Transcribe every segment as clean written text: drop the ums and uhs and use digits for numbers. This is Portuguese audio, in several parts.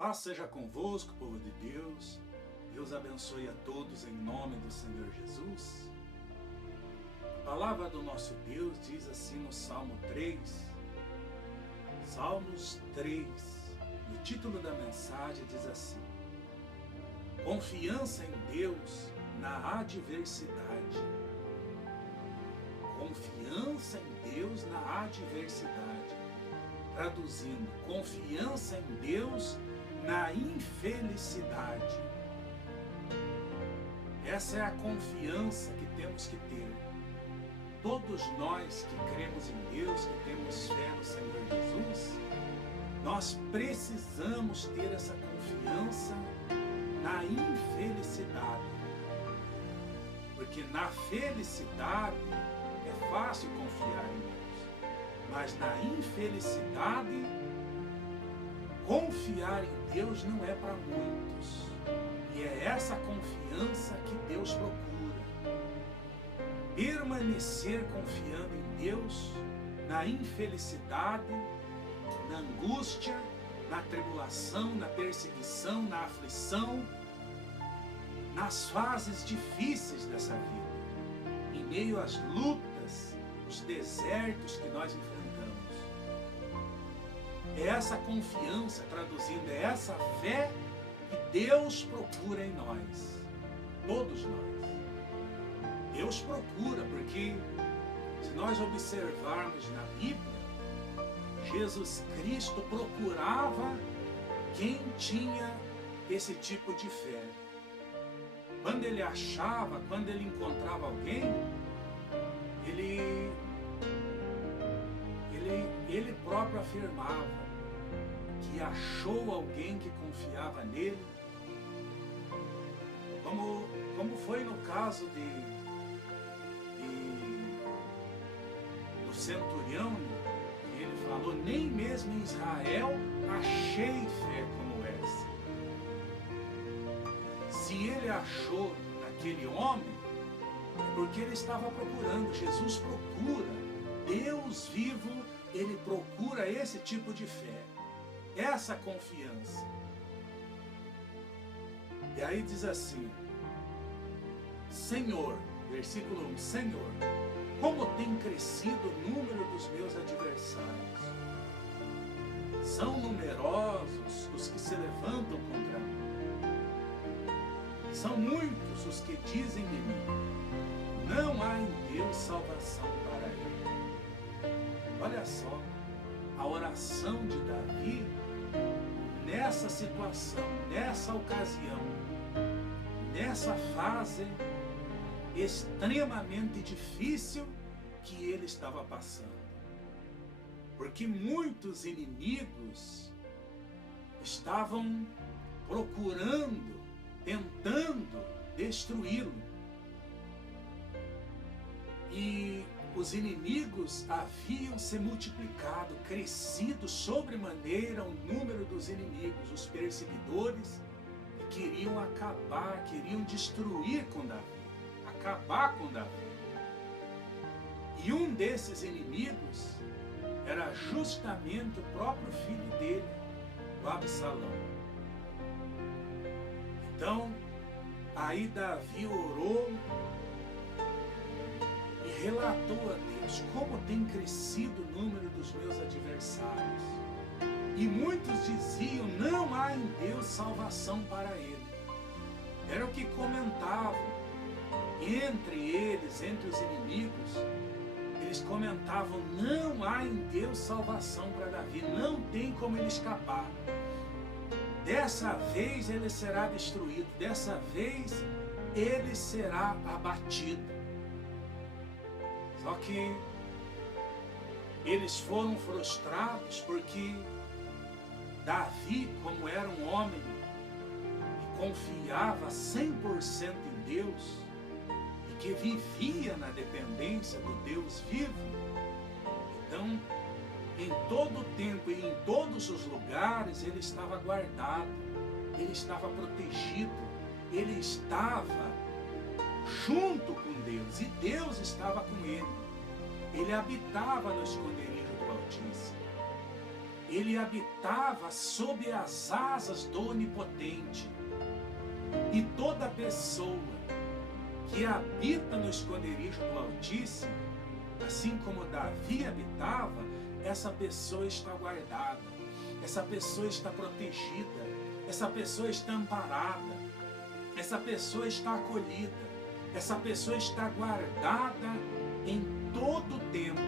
Paz seja convosco, povo de Deus. Deus abençoe a todos em nome do Senhor Jesus. A palavra do nosso Deus diz assim no Salmo 3, Salmos 3, e o título da mensagem diz assim: Confiança em Deus na adversidade. Confiança em Deus na adversidade. Traduzindo, confiança em Deus na infelicidade. Essa é a confiança que temos que ter. Todos nós que cremos em Deus, que temos fé no Senhor Jesus, nós precisamos ter essa confiança na infelicidade. Porque na felicidade é fácil confiar em Deus, mas na infelicidade, confiar em Deus não é para muitos. E é essa confiança que Deus procura. Permanecer confiando em Deus na infelicidade, na angústia, na tribulação, na perseguição, na aflição, nas fases difíceis dessa vida, em meio às lutas, os desertos que nós enfrentamos. É essa confiança, traduzindo, é essa fé que Deus procura em nós, todos nós. Deus procura, porque se nós observarmos na Bíblia, Jesus Cristo procurava quem tinha esse tipo de fé. Quando ele achava, quando ele encontrava alguém, ele próprio afirmava que achou alguém que confiava nele, como foi no caso do centurião, que ele falou: nem mesmo em Israel achei fé como essa. Se ele achou naquele homem, é porque ele estava procurando. Jesus procura, Deus vivo, ele procura esse tipo de fé, essa confiança. E aí diz assim, Senhor, versículo 1, Senhor, como tem crescido o número dos meus adversários. São numerosos os que se levantam contra mim. São muitos os que dizem de mim: não há em Deus salvação para ele. Olha só, a oração de Davi, nessa situação, nessa ocasião, nessa fase extremamente difícil que ele estava passando. Porque muitos inimigos estavam procurando, tentando destruí-lo. E os inimigos haviam se multiplicado, crescido sobremaneira o número dos inimigos, os perseguidores, que queriam acabar, queriam destruir com Davi, acabar com Davi. E um desses inimigos era justamente o próprio filho dele, o Absalão. Então, aí Davi orou e relatou a Deus: como tem crescido o número dos meus adversários. E muitos diziam: não há em Deus salvação para ele. Era o que comentavam entre eles, entre os inimigos. Eles comentavam: não há em Deus salvação para Davi, não tem como ele escapar. Dessa vez ele será destruído, dessa vez ele será abatido. Só que eles foram frustrados porque Davi, como era um homem que confiava 100% em Deus e que vivia na dependência do Deus vivo, então em todo o tempo e em todos os lugares ele estava guardado, ele estava protegido, ele estava junto com Deus e Deus estava com ele. Ele habitava no esconderijo do Altíssimo. ele habitava sob as asas do Onipotente. E toda pessoa que habita no esconderijo do Altíssimo, assim como Davi habitava, essa pessoa está guardada, essa pessoa está protegida, essa pessoa está amparada, essa pessoa está acolhida, essa pessoa está guardada em todo o tempo.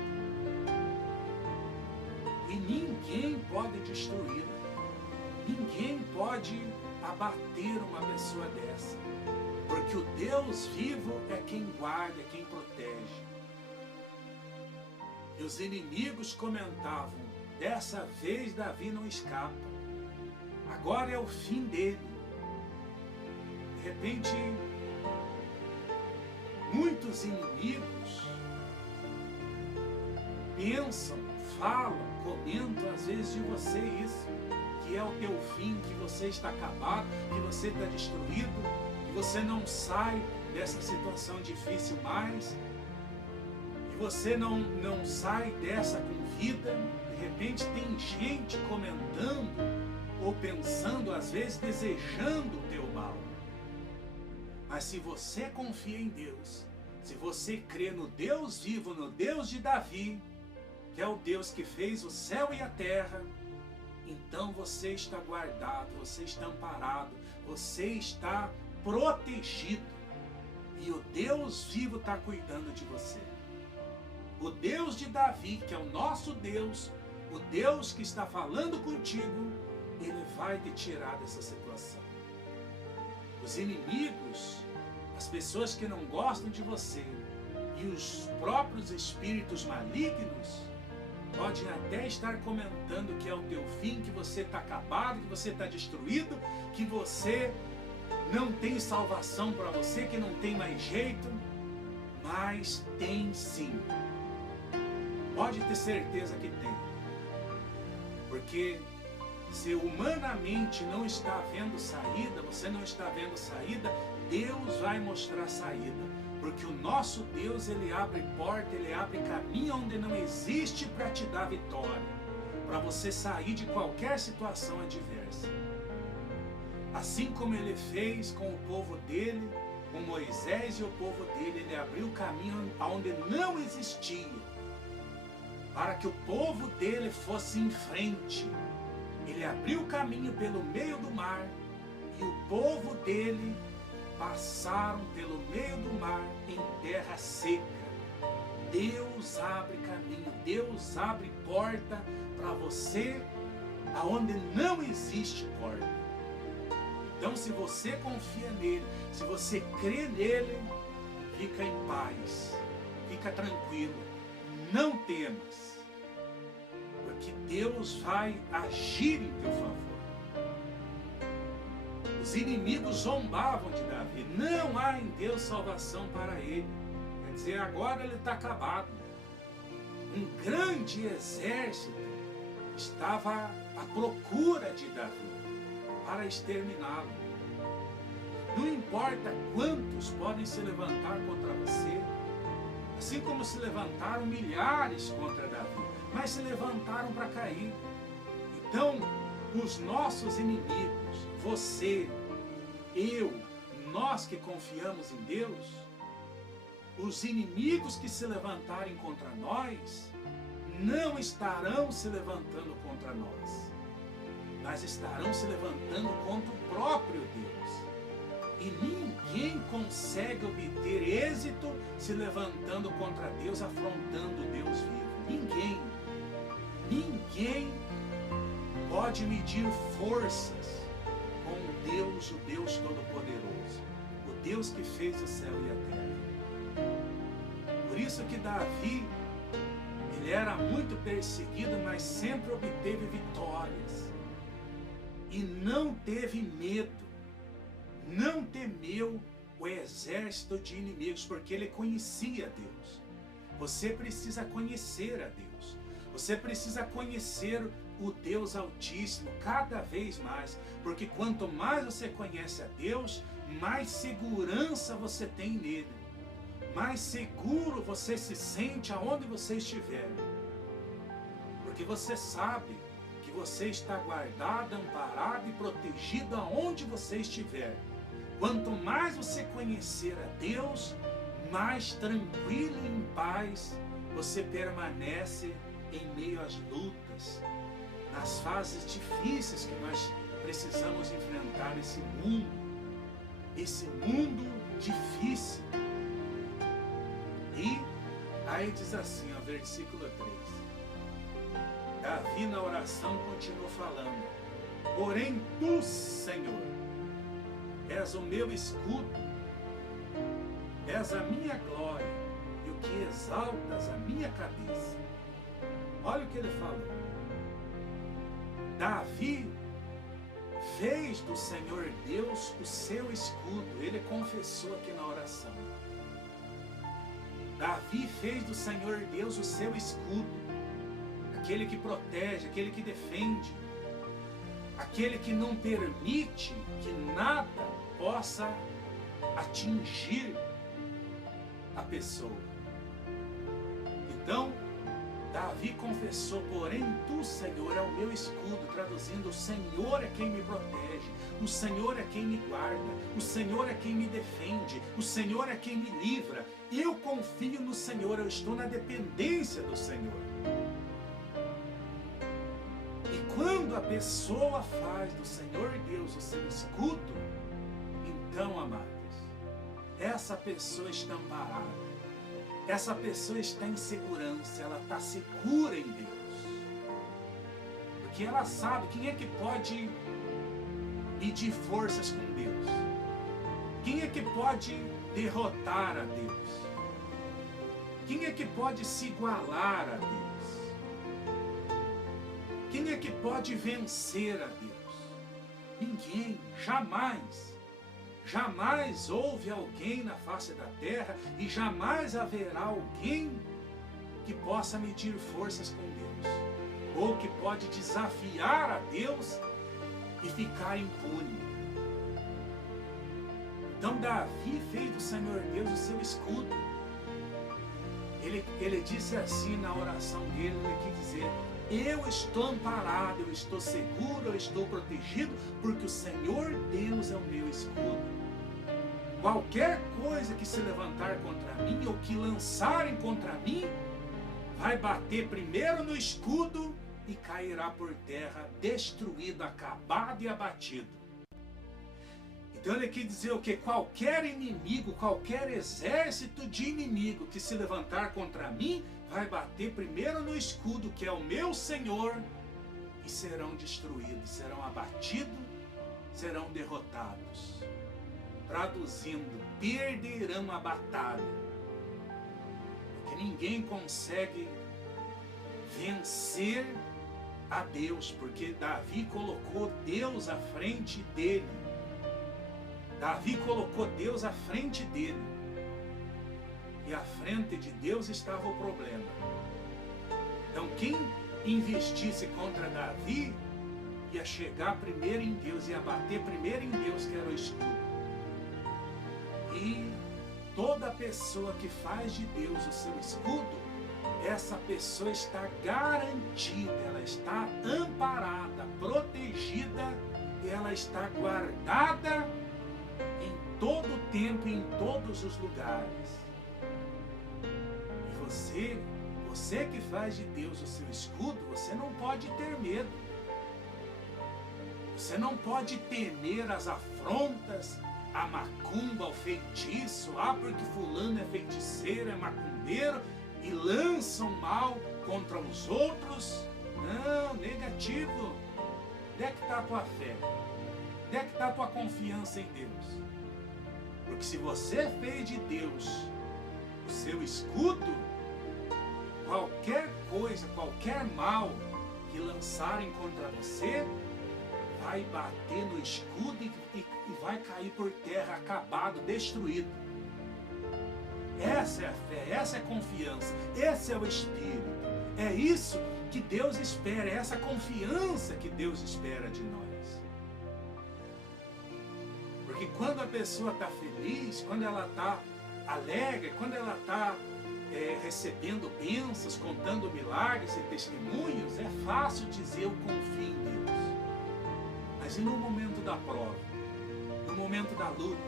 E ninguém pode destruí-la, ninguém pode abater uma pessoa dessa, porque o Deus vivo é quem guarda, é quem protege. E os inimigos comentavam: dessa vez Davi não escapa, agora é o fim dele. De repente, muitos inimigos pensam, falam, comentam às vezes de você isso, que é o teu fim, que você está acabado, que você está destruído, que você não sai dessa situação difícil mais, que você não sai dessa com vida. De repente tem gente comentando ou pensando, às vezes desejando o teu mal. Mas se você confia em Deus, se você crê no Deus vivo, no Deus de Davi, que é o Deus que fez o céu e a terra, então você está guardado, você está amparado, você está protegido. E o Deus vivo está cuidando de você. O Deus de Davi, que é o nosso Deus, o Deus que está falando contigo, Ele vai te tirar dessa situação. Os inimigos, as pessoas que não gostam de você e os próprios espíritos malignos podem até estar comentando que é o teu fim, que você está acabado, que você está destruído, que você não tem salvação para você, que não tem mais jeito. Mas tem sim. Pode ter certeza que tem. Porque se humanamente não está vendo saída, você não está vendo saída, Deus vai mostrar saída. Porque o nosso Deus, Ele abre porta, Ele abre caminho onde não existe para te dar vitória, para você sair de qualquer situação adversa. Assim como Ele fez com o povo dele, com Moisés e o povo dele, Ele abriu caminho onde não existia, para que o povo dele fosse em frente. Ele abriu caminho pelo meio do mar e o povo dele passaram pelo meio do mar em terra seca. Deus abre caminho, Deus abre porta para você aonde não existe porta. Então, se você confia nele, se você crê nele, fica em paz, fica tranquilo, não temas, porque Deus vai agir em teu favor. Os inimigos zombavam de Davi. Não há em Deus salvação para ele. Quer dizer, agora ele está acabado. Um grande exército estava à procura de Davi para exterminá-lo. Não importa quantos podem se levantar contra você, assim como se levantaram milhares contra Davi, mas se levantaram para cair. Então, os nossos inimigos, você, eu, nós que confiamos em Deus, os inimigos que se levantarem contra nós, não estarão se levantando contra nós, mas estarão se levantando contra o próprio Deus. E ninguém consegue obter êxito se levantando contra Deus, afrontando o Deus vivo. Ninguém. Ninguém pode medir forças com Deus, o Deus Todo-Poderoso, o Deus que fez o céu e a terra. Por isso que Davi, ele era muito perseguido, mas sempre obteve vitórias. E não teve medo, não temeu o exército de inimigos, porque ele conhecia Deus. Você precisa conhecer a Deus. Você precisa conhecer o Deus Altíssimo cada vez mais, porque quanto mais você conhece a Deus, mais segurança você tem nele, mais seguro você se sente aonde você estiver, porque você sabe que você está guardado, amparado e protegido aonde você estiver. Quanto mais você conhecer a Deus, mais tranquilo e em paz você permanece em meio às lutas, nas fases difíceis que nós precisamos enfrentar nesse mundo difícil. E aí diz assim, ó, versículo 3. Davi na oração continuou falando: porém tu, Senhor, és o meu escudo, és a minha glória e o que exaltas a minha cabeça. Olha o que ele falou. Davi fez do Senhor Deus o seu escudo. Ele confessou aqui na oração. Davi fez do Senhor Deus o seu escudo, aquele que protege, aquele que defende, aquele que não permite que nada possa atingir a pessoa. Então, Davi confessou: porém tu, Senhor, é o meu escudo, traduzindo, o Senhor é quem me protege, o Senhor é quem me guarda, o Senhor é quem me defende, o Senhor é quem me livra. Eu confio no Senhor, eu estou na dependência do Senhor. E quando a pessoa faz do Senhor Deus o seu escudo, então, amados, essa pessoa está amparada. Essa pessoa está em segurança, ela está segura em Deus. Porque ela sabe quem é que pode medir forças com Deus. Quem é que pode derrotar a Deus? Quem é que pode se igualar a Deus? Quem é que pode vencer a Deus? Ninguém, jamais. Jamais houve alguém na face da terra e jamais haverá alguém que possa medir forças com Deus, ou que pode desafiar a Deus e ficar impune. Então Davi fez do Senhor Deus o seu escudo. Ele disse assim na oração dele, ele quis dizer: eu estou amparado, eu estou seguro, eu estou protegido, porque o Senhor Deus é o meu escudo. Qualquer coisa que se levantar contra mim, ou que lançarem contra mim, vai bater primeiro no escudo e cairá por terra, destruído, acabado e abatido. Então ele quer dizer o que? Qualquer inimigo, qualquer exército de inimigo que se levantar contra mim, vai bater primeiro no escudo, que é o meu Senhor, e serão destruídos, serão abatidos, serão derrotados. Traduzindo, perderão a batalha. Porque ninguém consegue vencer a Deus, porque Davi colocou Deus à frente dele. Davi colocou Deus à frente dele. E à frente de Deus estava o problema. Então quem investisse contra Davi ia chegar primeiro em Deus, ia bater primeiro em Deus, que era o escudo. E toda pessoa que faz de Deus o seu escudo, essa pessoa está garantida, ela está amparada, protegida, e ela está guardada em todo o tempo e em todos os lugares. E você que faz de Deus o seu escudo, você não pode ter medo. Você não pode temer as afrontas, a macumba, o feitiço, porque fulano é feiticeiro, é macumbeiro, e lançam mal contra os outros. Não, negativo. Onde é que está a tua fé? Onde é que está a tua confiança em Deus? Porque se você fez de Deus o seu escudo, qualquer coisa, qualquer mal que lançarem contra você, vai bater no escudo e vai cair por terra, acabado, destruído. Essa é a fé, essa é a confiança, esse é o Espírito. É isso que Deus espera, é essa confiança que Deus espera de nós. Porque quando a pessoa está feliz, quando ela está alegre, quando ela está recebendo bênçãos, contando milagres e testemunhos, é fácil dizer eu confio em Deus. Mas e no momento da prova, no momento da luta,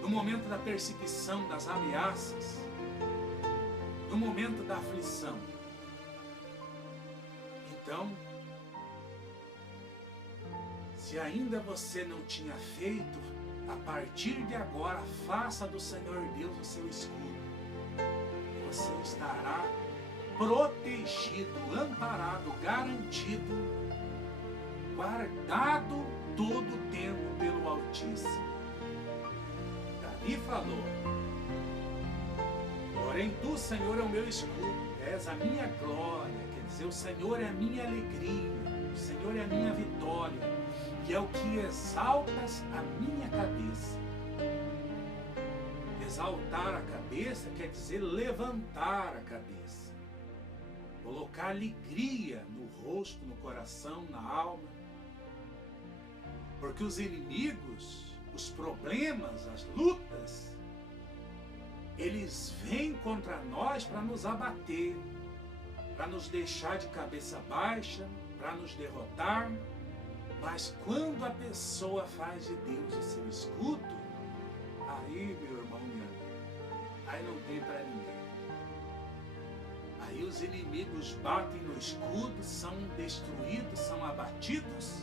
no momento da perseguição, das ameaças, no momento da aflição? Então, se ainda você não tinha feito, a partir de agora, faça do Senhor Deus o seu escudo. Você estará protegido, amparado, garantido, guardado todo o tempo pelo Altíssimo. Davi falou: porém tu, Senhor, é o meu escudo, és a minha glória, quer dizer, o Senhor é a minha alegria, o Senhor é a minha vitória, e é o que exaltas a minha cabeça. Exaltar a cabeça quer dizer levantar a cabeça, colocar alegria no rosto, no coração, na alma, porque os inimigos, os problemas, as lutas, eles vêm contra nós para nos abater, para nos deixar de cabeça baixa, para nos derrotar. Mas quando a pessoa faz de Deus o seu escudo, aí, meu irmão, minha irmã, aí não tem para ninguém. Aí os inimigos batem no escudo, são destruídos, são abatidos.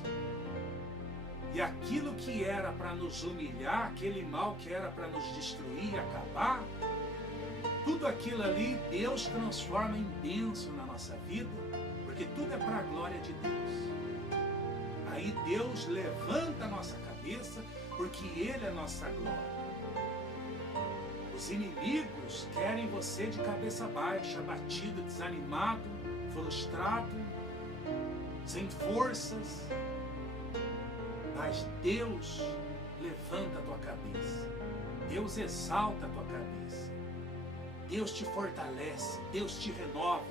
E aquilo que era para nos humilhar, aquele mal que era para nos destruir, acabar, tudo aquilo ali Deus transforma em bênção na nossa vida, porque tudo é para a glória de Deus. Aí Deus levanta a nossa cabeça, porque Ele é a nossa glória. Os inimigos querem você de cabeça baixa, abatido, desanimado, frustrado, sem forças. Mas Deus levanta a tua cabeça. Deus exalta a tua cabeça. Deus te fortalece, Deus te renova.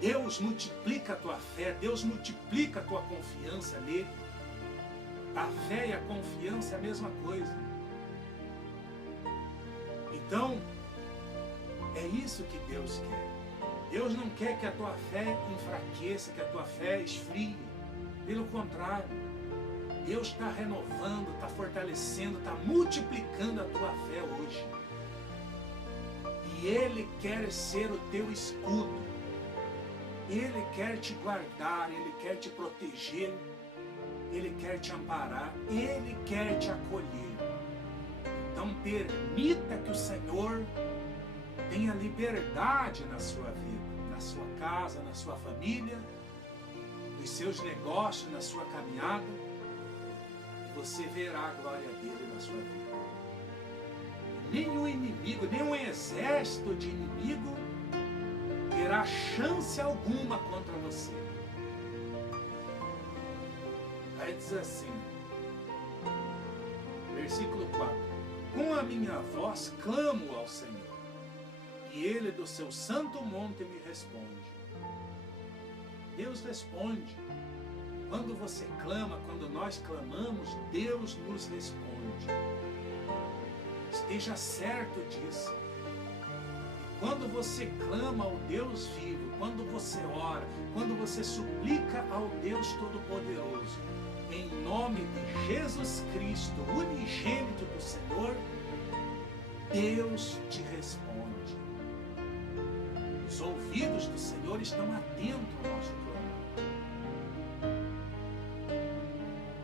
Deus multiplica a tua fé, Deus multiplica a tua confiança nele. A fé e a confiança é a mesma coisa. Então, é isso que Deus quer. Deus não quer que a tua fé enfraqueça, que a tua fé esfrie. Pelo contrário, Deus está renovando, está fortalecendo, está multiplicando a tua fé hoje. E Ele quer ser o teu escudo. Ele quer te guardar, Ele quer te proteger, Ele quer te amparar, Ele quer te acolher. Então permita que o Senhor tenha liberdade na sua vida, na sua casa, na sua família, nos seus negócios, na sua caminhada, e você verá a glória dele na sua vida. Nenhum inimigo, nenhum exército de inimigo terá chance alguma contra você. Aí diz assim, versículo 4: com a minha voz clamo ao Senhor, e Ele do seu santo monte me responde. Deus responde. Quando você clama, quando nós clamamos, Deus nos responde. Esteja certo disso. Quando você clama ao Deus vivo, quando você ora, quando você suplica ao Deus Todo-Poderoso, em nome de Jesus Cristo, unigênito do Senhor, Deus te responde. Os ouvidos do Senhor estão atentos ao nosso clamor.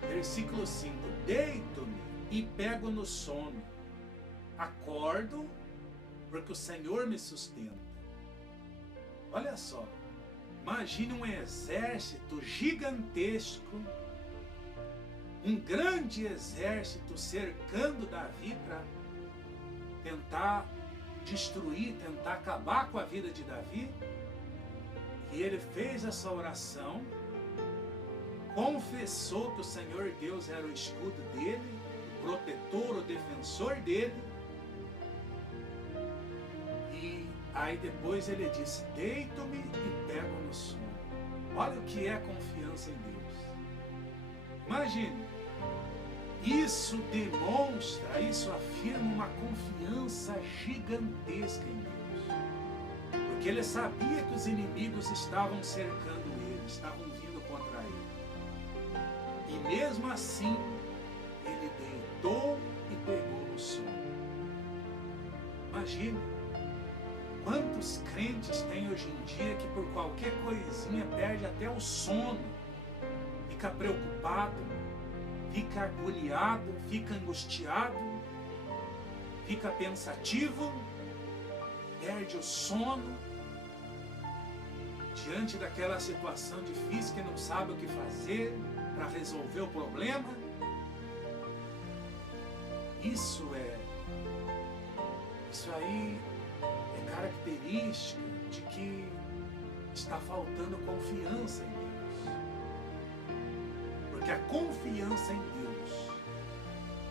Versículo 5: deito-me e pego no sono, acordo porque o Senhor me sustenta. Olha só, imagine um exército gigantesco, um grande exército cercando Davi para tentar destruir, tentar acabar com a vida de Davi. E ele fez essa oração, confessou que o Senhor Deus era o escudo dele, o protetor, o defensor dele. Aí depois ele disse: deito-me e pego no sono. Olha o que é confiança em Deus. Imagine, isso demonstra, isso afirma uma confiança gigantesca em Deus. porque ele sabia que os inimigos estavam cercando ele, estavam vindo contra ele. E mesmo assim, ele deitou e pegou no sono. Imagine quantos crentes tem hoje em dia que por qualquer coisinha perde até o sono, fica preocupado, fica agoniado, fica angustiado, fica pensativo, perde o sono diante daquela situação difícil que não sabe o que fazer para resolver o problema. Isso aí é característica de que está faltando confiança em Deus. Porque a confiança em Deus,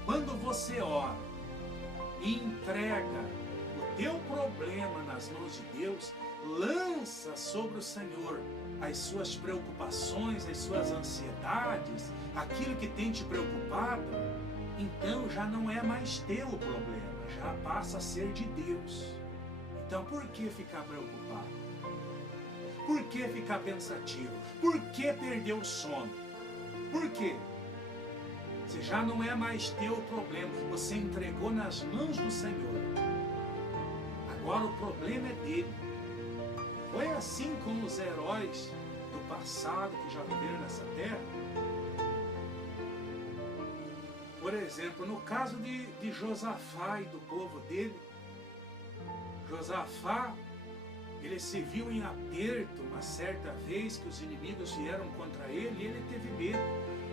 quando você ora e entrega o teu problema nas mãos de Deus, lança sobre o Senhor as suas preocupações, as suas ansiedades, aquilo que tem te preocupado, então já não é mais teu o problema, já passa a ser de Deus. Então por que ficar preocupado? Por que ficar pensativo? Por que perder o sono? Por quê? Você já não é mais teu o problema, você entregou nas mãos do Senhor. Agora o problema é dele. Foi assim com os heróis do passado que já viveram nessa terra. Por exemplo, no caso de Josafá e do povo dele, Josafá, ele se viu em aperto uma certa vez que os inimigos vieram contra ele e ele teve medo.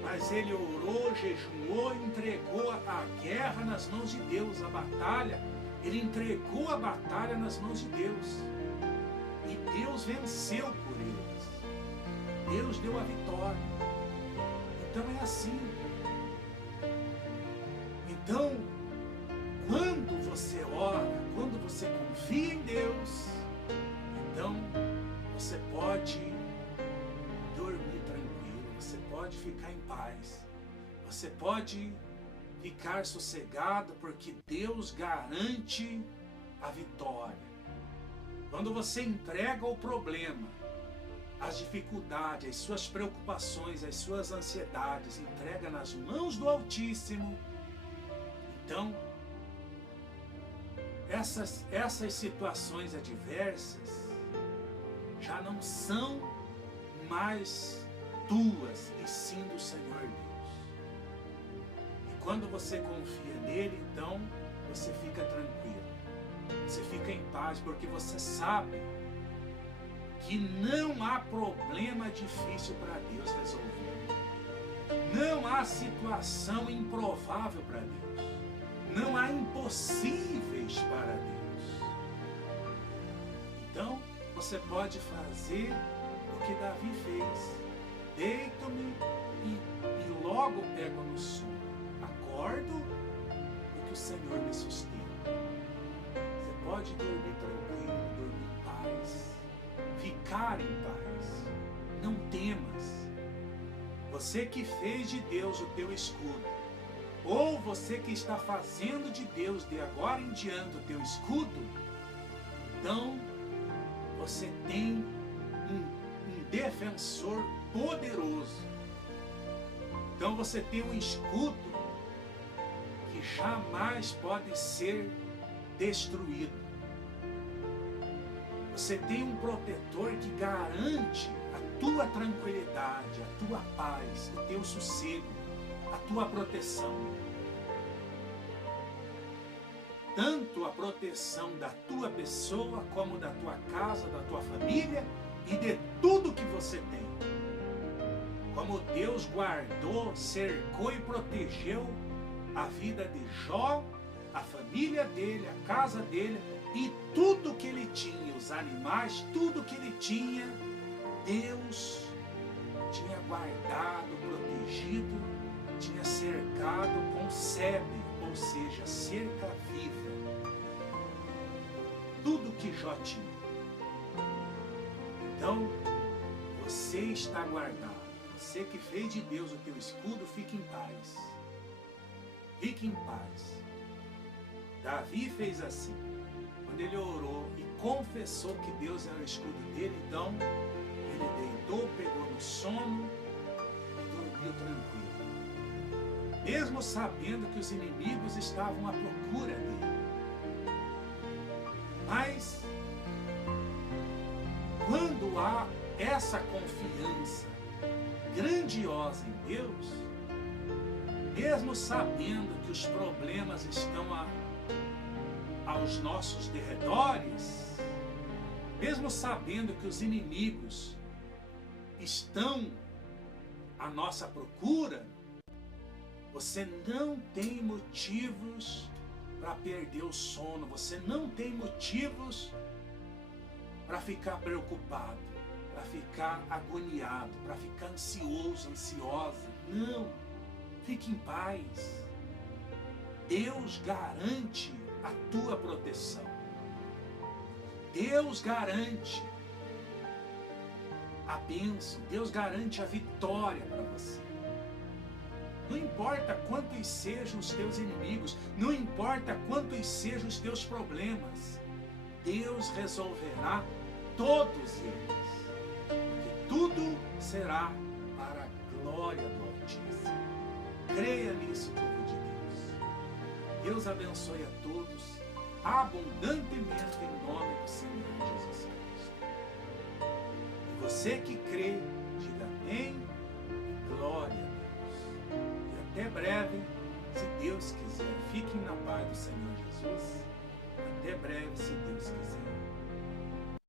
Mas ele orou, jejuou, entregou a guerra nas mãos de Deus, a batalha. Ele entregou a batalha nas mãos de Deus. E Deus venceu por eles. Deus deu a vitória. Então é assim. Então, quando você ora, quando você confia em Deus, então você pode dormir tranquilo, você pode ficar em paz, você pode ficar sossegado, porque Deus garante a vitória. Quando você entrega o problema, as dificuldades, as suas preocupações, as suas ansiedades, entrega nas mãos do Altíssimo, então essas situações adversas já não são mais tuas, e sim do Senhor Deus. E quando você confia nele, então você fica tranquilo, você fica em paz, porque você sabe que não há problema difícil para Deus resolver. Não há situação improvável para Deus. Não há impossíveis para Deus. Então, você pode fazer o que Davi fez. Deito-me e logo pego no sono. Acordo porque o Senhor me sustenta. Você pode dormir tranquilo, dormir em paz, ficar em paz. Não temas. Você que fez de Deus o teu escudo, ou você que está fazendo de Deus de agora em diante o teu escudo, então você tem um defensor poderoso. Então você tem um escudo que jamais pode ser destruído. Você tem um protetor que garante a tua tranquilidade, a tua paz, o teu sossego, a tua proteção. Tanto a proteção da tua pessoa, como da tua casa, da tua família e de tudo que você tem. Como Deus guardou, cercou e protegeu a vida de Jó, a família dele, a casa dele e tudo que ele tinha, os animais, tudo que ele tinha, Deus tinha guardado, protegido, tinha cercado com sebe, ou seja, cerca viva. Tudo que Jó tinha. Então, você está guardado. Você que fez de Deus o teu escudo, fique em paz. Fique em paz. Davi fez assim. Quando ele orou e confessou que Deus era o escudo dele, então ele deitou, pegou no sono e dormiu tranquilo, mesmo sabendo que os inimigos estavam à procura dele. Mas quando há essa confiança grandiosa em Deus, mesmo sabendo que os problemas estão aos nossos derredores, mesmo sabendo que os inimigos estão à nossa procura, você não tem motivos para perder o sono, você não tem motivos para ficar preocupado, para ficar agoniado, para ficar ansioso, ansiosa. Não, fique em paz. Deus garante a tua proteção. Deus garante a bênção, Deus garante a vitória para você. Não importa quantos sejam os teus inimigos, não importa quantos sejam os teus problemas, Deus resolverá todos eles, porque tudo será para a glória do Altíssimo. Creia nisso, povo de Deus. Deus abençoe a todos abundantemente em nome do Senhor Jesus Cristo. E você que crê, diga amém, glória a Deus. E até breve, se Deus quiser. Fiquem na paz do Senhor Jesus. Até breve, se Deus quiser.